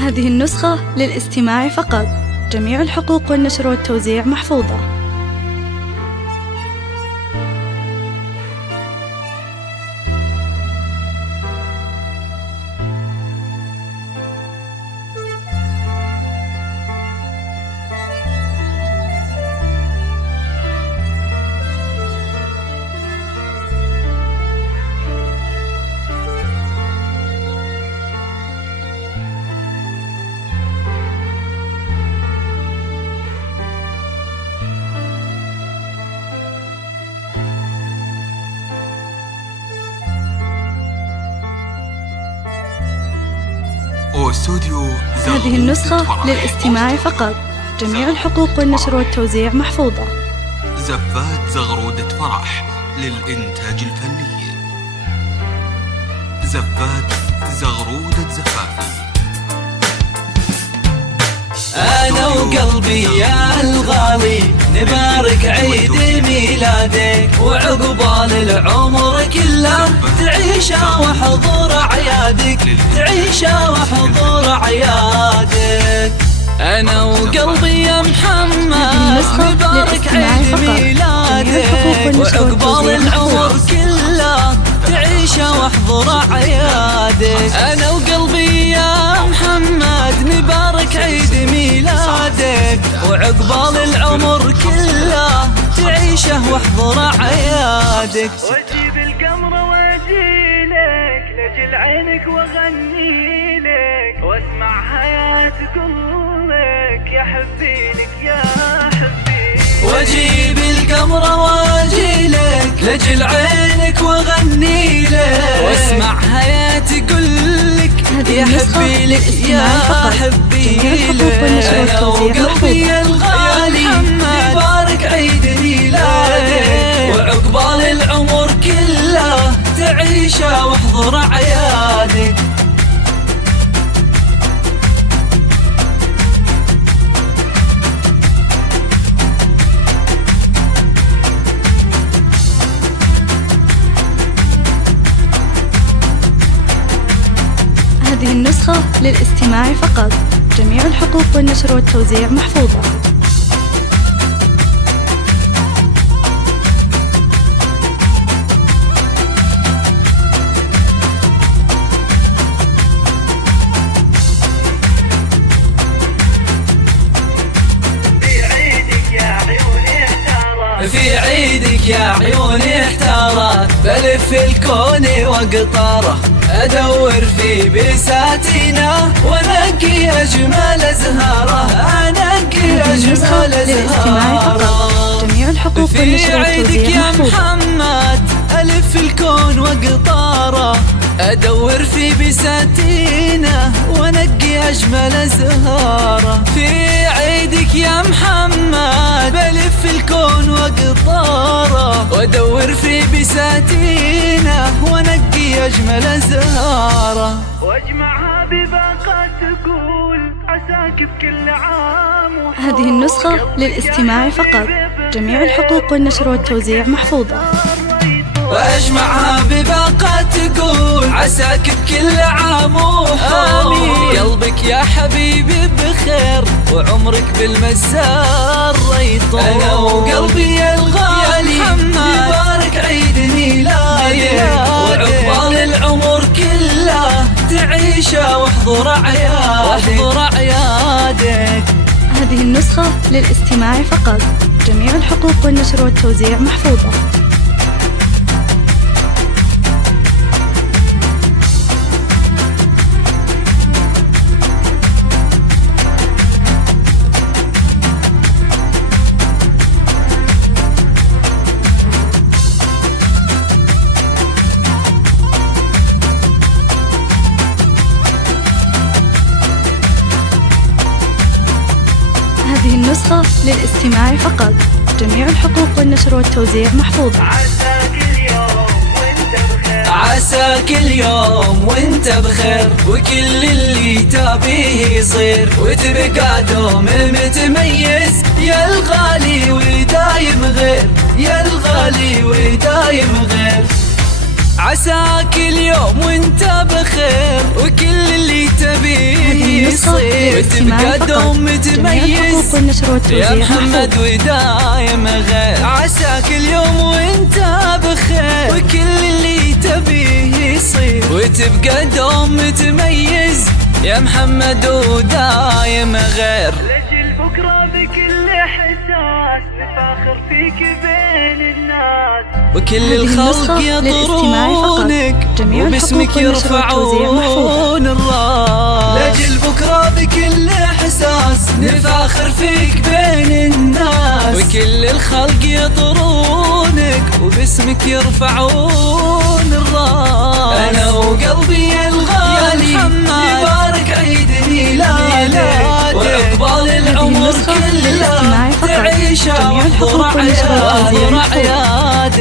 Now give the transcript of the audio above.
هذه النسخة للاستماع فقط. جميع الحقوق والنشر والتوزيع محفوظة. هذه النسخة للاستماع فقط. جميع الحقوق والنشر والتوزيع محفوظة. زفات زغرودة فرح للإنتاج الفني. زفات زغرودة زفافي. أنا وقلبي يا الغالي نبارك عيد ميلادك، وعقبال العمر كله تعيشه وحضور أعيادك، تعيشه وحضور أعيادك. أنا وقلبي يا محمد نبارك عيد ميلادك، وعقبال العمر كله تعيشه وحضور أعيادك. أنا وقلبي يا محمد نبارك عيد ميلادك، وعقبال العمر كله تعيشه واحضر أعيادك. واجيب القمر واجيلك لجل عينك واغني لك، واسمع حياة كلك يا حبي لك يا حبي. واجيب القمر واجيلك لجل عينك واغني لك، واسمع حياتي كلك يا حبي لك يا حبي لك. انا وقلبي الغالي نبارك عيد ميلادك، وعقبال العمر كله تعيشه واحضر اعيادك. هذه النسخة للاستماع فقط. جميع الحقوق والنشر والتوزيع محفوظة. في عيدك يا عيوني احتارت، بلف الكون وقطاره، ادور في بساتينه وانقي اجمل ازهاره، انقي اجمل ازهاره. جميع الحقوق في عيدك يا محمد الف الكون وقطاره، ادور في بساتينه وانقي اجمل ازهاره. في عيدك يا محمد بلف الكون وقطاره، وادور في بساتينه وانقي اجمل ازهاره. واجمعها بباقة تقول عساك بكل عام. هذه النسخة للاستماع فقط. جميع الحقوق والنشر والتوزيع محفوظة. واجمعها بباقة تقول عساك بكل عام وحول، قلبك يا حبيبي بخير وعمرك بالمسار يطول. انا وقلبي الغالي نبارك عيد ميلادك، وعقبال العمر كله تعيشه واحضر اعيادك. هذه النسخة للاستماع فقط. جميع الحقوق والنشر والتوزيع محفوظة. هذه النسخة للاستماع فقط. جميع الحقوق والنشر والتوزيع محفوظة. عساك اليوم وانت بخير، وكل اللي تبيه يصير، وتبقى دوم متميز يا الغالي ودايم غير، يا الغالي ودايم غير. عساك اليوم وانت بخير وكل اللي تبيه يصير وتبقى دوم متميز يا محمد ودايم غير. عساك اليوم وانت بخير وكل اللي تبيه يصير وتبقى دوم متميز يا محمد ودايم غير. لجل بكرة بكل احساس نفاخر فيك بين الناس وكل الخلق يطرونك وباسمك يرفعون الراس. لجل بكرة بكل احساس نفاخر فيك بين الناس وكل الخلق يطرونك وباسمك يرفعون الراس. انا وقلبي الغالي يبارك عيد ميلادك وعقبال العمر كله تعيش افضل اعياد.